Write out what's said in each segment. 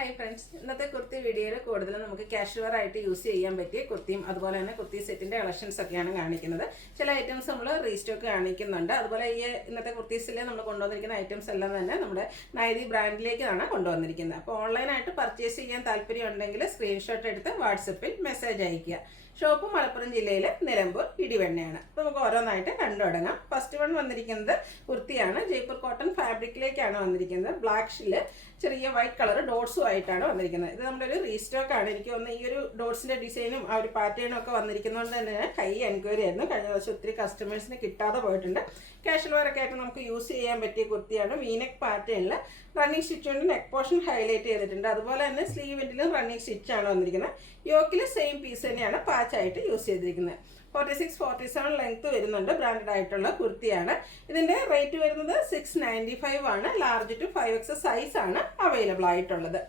Hi friends, ഇന്നത്തെ കുർത്തി വീഡിയോയിൽ കൂടുതലും നമുക്ക് കാഷ്വൽ ആയിട്ട് യൂസ് ചെയ്യാൻ പറ്റിയ കുർത്തിയും അതുപോലെ തന്നെ കുർത്തി സെറ്റിൻ്റെ കളക്ഷൻസ് ഒക്കെയാണ് കാണിക്കുന്നത്. ചില ഐറ്റംസ് നമ്മൾ റീസ്റ്റോക്ക് കാണിക്കുന്നുണ്ട്. അതുപോലെ ഈ ഇന്നത്തെ കുർത്തീസിൽ നമ്മൾ കൊണ്ടുവന്നിരിക്കുന്ന ഐറ്റംസ് എല്ലാം തന്നെ നമ്മുടെ നൈതി ബ്രാൻഡിലേക്കാണ് കൊണ്ടുവന്നിരിക്കുന്നത്. അപ്പോൾ ഓൺലൈനായിട്ട് പർച്ചേസ് ചെയ്യാൻ താല്പര്യം ഉണ്ടെങ്കിൽ സ്ക്രീൻഷോട്ട് എടുത്ത് വാട്സപ്പിൽ മെസ്സേജ് അയയ്ക്കുക. ഷോപ്പ് മലപ്പുറം ജില്ലയിൽ നിലമ്പൂർ ഇടിവണ്ണയാണ്. അപ്പോൾ നമുക്ക് ഓരോന്നായിട്ട് കണ്ടു തുടങ്ങാം. ഫസ്റ്റ് വൺ വന്നിരിക്കുന്നത് കുർത്തിയാണ്. ജയ്പൂർ കോട്ടൺ ഫാബ്രിക്കിലേക്കാണ് വന്നിരിക്കുന്നത്. ബ്ലാക്കിൽ ചെറിയ വൈറ്റ് കളർ ഡോട്ട്സും ആയിട്ടാണ് വന്നിരിക്കുന്നത്. ഇത് നമ്മുടെ ഒരു റീസ്റ്റോക്ക് ആണ്. എനിക്ക് തോന്നുന്നു ഈ ഒരു ഡോട്ട്സിൻ്റെ ഡിസൈനും ആ ഒരു പാറ്റേണും ഒക്കെ വന്നിരിക്കുന്നതുകൊണ്ട് തന്നെ ഹൈ എൻക്വയറി ആയിരുന്നു. കഴിഞ്ഞ ദിവസം ഒത്തിരി കസ്റ്റമേഴ്സിന് കിട്ടാതെ പോയിട്ടുണ്ട്. കാഷ്വൽ വെയറൊക്കെ ആയിട്ട് നമുക്ക് യൂസ് ചെയ്യാൻ പറ്റിയ കുർത്തിയാണ്. വീനെക്ക് പാറ്റേണിൽ റണ്ണിങ് സ്റ്റിച്ച് കൊണ്ട് നെക്ക് പോർഷൻ ഹൈലൈറ്റ് ചെയ്തിട്ടുണ്ട്. അതുപോലെ തന്നെ സ്ലീവിൻ്റിലും റണ്ണിങ് സ്റ്റിച്ചാണ് വന്നിരിക്കുന്നത്. യോക്കിൽ സെയിം പീസ് തന്നെയാണ് പാച്ചായിട്ട് യൂസ് ചെയ്തിരിക്കുന്നത്. 46-47 ലെങ്ത് വരുന്നുണ്ട്. ബ്രാൻഡഡ് ആയിട്ടുള്ള കുർത്തിയാണ്. ഇതിൻ്റെ റേറ്റ് വരുന്നത് 695 ആണ്. ലാർജ് ടു 5X സൈസ് ആണ് അവൈലബിൾ ആയിട്ടുള്ളത്.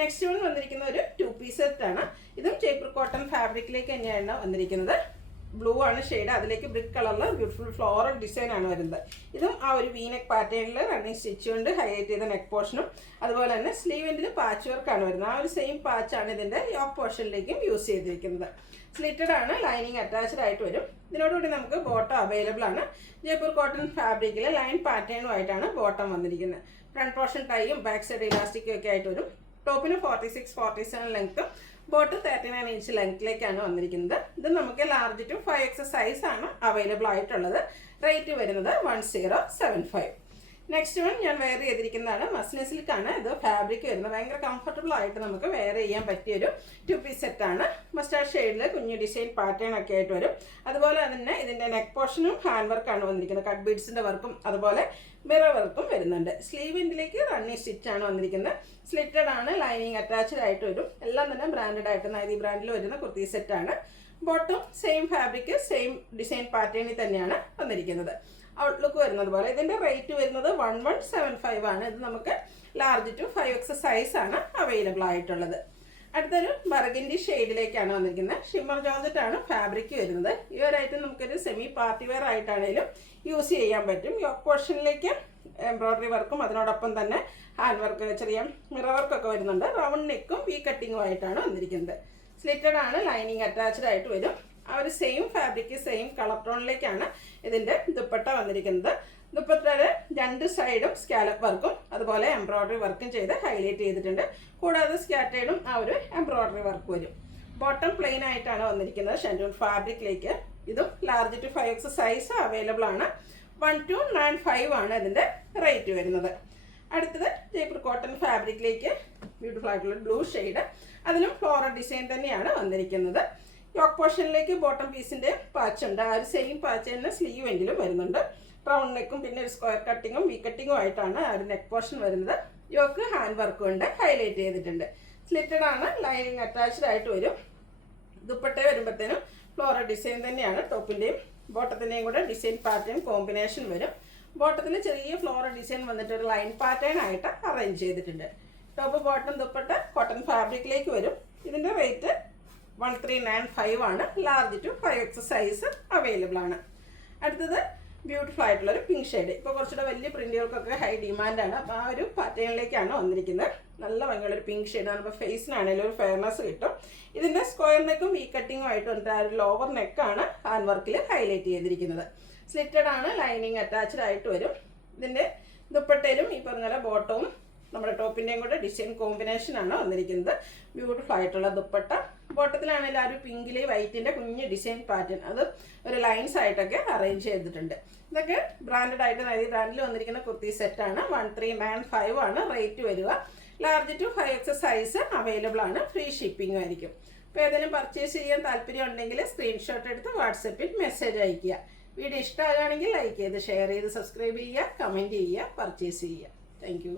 നെക്സ്റ്റ് വൺ വന്നിരിക്കുന്ന ഒരു 2 പീസ് സെറ്റ് ആണ്. ഇതും ജയ്പൂർ കോട്ടൺ ഫാബ്രിക്കിലേക്ക് തന്നെയാണ് വന്നിരിക്കുന്നത്. ബ്ലൂ ആണ് ഷെയ്ഡ്. അതിലേക്ക് ബ്രിക്ക് കളറിൽ ബ്യൂട്ടിഫുൾ ഫ്ലോറൽ ഡിസൈൻ ആണ് വരുന്നത്. ഇതും ആ ഒരു വീനെക്ക് പാറ്റേണിൽ റണ്ണിങ് സ്റ്റിച്ച് കൊണ്ട് ഹൈലൈറ്റ് ചെയ്ത നെക്ക് പോർഷനും അതുപോലെ തന്നെ സ്ലീവിൻ്റെ പാച്ച് വർക്കാണ് വരുന്നത്. ആ ഒരു സെയിം പാച്ചാണ് ഇതിൻ്റെ യോക്ക് പോർഷനിലേക്കും യൂസ് ചെയ്തിരിക്കുന്നത്. സ്ലിറ്റഡ് ആണ്. ലൈനിങ് അറ്റാച്ച്ഡ് ആയിട്ട് വരും. ഇതിനോടുകൂടി നമുക്ക് ബോട്ടം അവൈലബിൾ ആണ്. ജയ്പൂർ കോട്ടൺ ഫാബ്രിക്കിലെ ലൈൻ പാറ്റേണുമായിട്ടാണ് ബോട്ടം വന്നിരിക്കുന്നത്. ഫ്രണ്ട് പോർഷൻ ടൈയും ബാക്ക് സൈഡ് ഇലാസ്റ്റിക്കും ഒക്കെ ആയിട്ട് വരും. ടോപ്പിന് 46-47 ലെങ്ത്തും ബോട്ട് 39 ഇഞ്ച് ലെങ്ത്തിലേക്കാണ് വന്നിരിക്കുന്നത്. ഇത് നമുക്ക് ലാർജ് ടു 5X സൈസ് ആണ് അവൈലബിൾ ആയിട്ടുള്ളത്. റേറ്റ് വരുന്നത് 1075. നെക്സ്റ്റ് വൺ ഞാൻ വെയർ ചെയ്തിരിക്കുന്നതാണ്. മസ്ലിൻ സിൽക്കാണ് ഇത് ഫാബ്രിക് വരുന്നത്. ഭയങ്കര കംഫർട്ടബിൾ ആയിട്ട് നമുക്ക് വെയർ ചെയ്യാൻ പറ്റിയൊരു 2 പീസ് സെറ്റാണ്. മസ്റ്റാർഡ് ഷെയ്ഡിൽ കുഞ്ഞു ഡിസൈൻ പാറ്റേൺ ഒക്കെ ആയിട്ട് വരും. അതുപോലെ തന്നെ ഇതിൻ്റെ നെക്ക് പോർഷനും ഹാൻഡ് വർക്കാണ് വന്നിരിക്കുന്നത്. കട്ട് ബീഡ്സിൻ്റെ വർക്കും അതുപോലെ മിറർ വർക്കും വരുന്നുണ്ട്. സ്ലീവിൻ്റിലേക്ക് റണ്ണിങ് സ്റ്റിച്ചാണ് വന്നിരിക്കുന്നത്. സ്ലിറ്റഡ് ആണ്. ലൈനിങ് അറ്റാച്ച്ഡ് ആയിട്ട് വരും. എല്ലാം തന്നെ ബ്രാൻഡഡ് ആയിട്ട് നൈതി ബ്രാൻഡിൽ വരുന്ന കുർത്തി സെറ്റാണ്. Bottom same fabric same design പാറ്റേണിൽ തന്നെയാണ് വന്നിരിക്കുന്നത്. ഔട്ട്ലുക്ക് വരുന്നത് പോലെ. ഇതിൻ്റെ റേറ്റ് വരുന്നത് 1175 ആണ്. ഇത് നമുക്ക് ലാർജ് ടു 5X സൈസ് ആണ് അവൈലബിൾ ആയിട്ടുള്ളത്. അടുത്തൊരു ബർഗൻഡി ഷെയ്ഡിലേക്കാണ് വന്നിരിക്കുന്നത്. ഷിമ്മർ ജോർജറ്റ് ആണ് ഫാബ്രിക് വരുന്നത്. ഈ ഒരു ഐറ്റം നമുക്കൊരു സെമി പാർട്ടി വെയർ ആയിട്ടാണെങ്കിലും യൂസ് ചെയ്യാൻ പറ്റും. യോക്ക് പോർഷനിലേക്ക് എംബ്രോയ്ഡറി വർക്കും അതിനോടൊപ്പം തന്നെ ഹാൻഡ് വർക്ക് ചെറിയ മിറർ വർക്കൊക്കെ വരുന്നുണ്ട്. റൗണ്ട് നെക്കും വി കട്ടിങ്ങും ആയിട്ടാണ് വന്നിരിക്കുന്നത്. സ്ലിറ്റഡ് ആണ്. ലൈനിങ് അറ്റാച്ച്ഡ് ആയിട്ട് വരും. ആ ഒരു സെയിം ഫാബ്രിക് സെയിം കളർ ടോണിലേക്കാണ് ഇതിൻ്റെ ദുപ്പട്ട വന്നിരിക്കുന്നത്. ദുപ്പട്ടയുടെ 2 സൈഡും സ്കാലപ്പ് വർക്കും അതുപോലെ എംബ്രോയ്ഡറി വർക്കും ചെയ്ത് ഹൈലൈറ്റ് ചെയ്തിട്ടുണ്ട്. കൂടാതെ സ്കാറ്റേഡും ആ ഒരു എംബ്രോയ്ഡറി വർക്ക് വരും. ബോട്ടം പ്ലെയിൻ ആയിട്ടാണ് വന്നിരിക്കുന്നത് ഷെൻഡൂൺ ഫാബ്രിക്കിലേക്ക്. ഇതും large to 5X size available ആണ്. 1295 ആണ് ഇതിൻ്റെ റേറ്റ് വരുന്നത്. അടുത്തത് ജയ്പൂർ കോട്ടൺ ഫാബ്രിക്കിലേക്ക് ബ്യൂട്ടിഫുൾ ആയിട്ടുള്ള ബ്ലൂ ഷെയ്ഡ്. അതിനും ഫ്ലോറൽ ഡിസൈൻ തന്നെയാണ് വന്നിരിക്കുന്നത്. യോക്ക് പോർഷനിലേക്ക് ബോട്ടം പീസിൻ്റെ പാച്ചുണ്ട്. ആ ഒരു സെയിം പാച്ച് തന്നെ സ്ലീവ് എങ്കിലും വരുന്നുണ്ട്. റൗണ്ട് നെക്കും പിന്നെ ഒരു സ്ക്വയർ കട്ടിങ്ങും വി കട്ടിങ്ങും ആയിട്ടാണ് ആ ഒരു നെക്ക് പോർഷൻ വരുന്നത്. യോക്ക് ഹാൻഡ് വർക്ക് കൊണ്ട് ഹൈലൈറ്റ് ചെയ്തിട്ടുണ്ട്. സ്ലിറ്റഡ് ആണ്. ലൈനിങ് അറ്റാച്ച്ഡ് ആയിട്ട് വരും. ദുപ്പട്ട വരുമ്പോഴത്തേനും ഫ്ലോറൽ ഡിസൈൻ തന്നെയാണ്. ടോപ്പിൻ്റെയും ബോട്ടത്തിൻ്റെയും കൂടെ ഡിസൈൻ പാറ്റേൺ കോമ്പിനേഷൻ വരും. ബോട്ടത്തിൽ ചെറിയ ഫ്ലോറൽ ഡിസൈൻ വന്നിട്ട് ഒരു ലൈൻ പാറ്റേൺ ആയിട്ട് അറേഞ്ച് ചെയ്തിട്ടുണ്ട്. ടോപ്പ് ബോട്ടം ദുപ്പട്ട കോട്ടൺ ഫാബ്രിക്കിലേക്ക് വരും. ഇതിൻ്റെ റേറ്റ് 1395 ആണ്. Large to 5X size available ആണ്. അടുത്തത് ബ്യൂട്ടിഫുൾ ആയിട്ടുള്ളൊരു പിങ്ക് ഷെയ്ഡ്. ഇപ്പോൾ കുറച്ചുകൂടെ വലിയ പ്രിന്റുകൾക്കൊക്കെ ഹൈ ഡിമാൻഡാണ്. അപ്പോൾ ആ ഒരു പാറ്റേണിലേക്കാണ് വന്നിരിക്കുന്നത്. നല്ല ഭംഗിയുള്ളൊരു പിങ്ക് ഷെയ്ഡാണ്. അപ്പോൾ ഫേസിനാണെങ്കിലും ഒരു ഫെയർനെസ് കിട്ടും. ഇതിൻ്റെ സ്ക്വയർ നെക്കും വി കട്ടിങ്ങും ആയിട്ട് വന്നിട്ട് ആ ഒരു ലോവർ നെക്കാണ് ഹാൻഡ് വർക്കിൽ ഹൈലൈറ്റ് ചെയ്തിരിക്കുന്നത്. സ്ലിറ്റഡ് ആണ്. ലൈനിങ് അറ്റാച്ച്ഡ് ആയിട്ട് വരും. ഇതിൻ്റെ ദുപ്പട്ടയിലും ഈ പറഞ്ഞ പോലെ ബോട്ടവും നമ്മുടെ ടോപ്പിൻ്റെയും കൂടെ ഡിസൈൻ കോമ്പിനേഷനാണ് വന്നിരിക്കുന്നത്. ബ്യൂട്ടിഫുൾ ആയിട്ടുള്ള ദുപ്പട്ട. ബോട്ടത്തിലാണെങ്കിൽ ആ ഒരു പിങ്കിലെ വൈറ്റിൻ്റെ കുഞ്ഞ് ഡിസൈൻ പാറ്റേൺ അത് ഒരു ലൈൻസ് ആയിട്ടൊക്കെ അറേഞ്ച് ചെയ്തിട്ടുണ്ട്. ഇതൊക്കെ ബ്രാൻഡഡ് ആയിട്ട് നൈതി ബ്രാൻഡിൽ വന്നിരിക്കുന്ന കുർത്തി സെറ്റാണ്. 1395 ആണ് റേറ്റ് വരിക. Large to 5X size available ആണ്. ഫ്രീ ഷിപ്പിംഗ് ആയിരിക്കും. അപ്പോൾ ഏതെങ്കിലും പർച്ചേസ് ചെയ്യാൻ താല്പര്യം ഉണ്ടെങ്കിൽ സ്ക്രീൻഷോട്ട് എടുത്ത് വാട്സപ്പിൽ മെസ്സേജ് അയയ്ക്കുക. വീഡിയോ ഇഷ്ടമാകുകയാണെങ്കിൽ ലൈക്ക് ചെയ്ത് ഷെയർ ചെയ്ത് സബ്സ്ക്രൈബ് ചെയ്യുക, കമൻറ്റ് ചെയ്യുക, പർച്ചേസ് ചെയ്യുക. Thank you.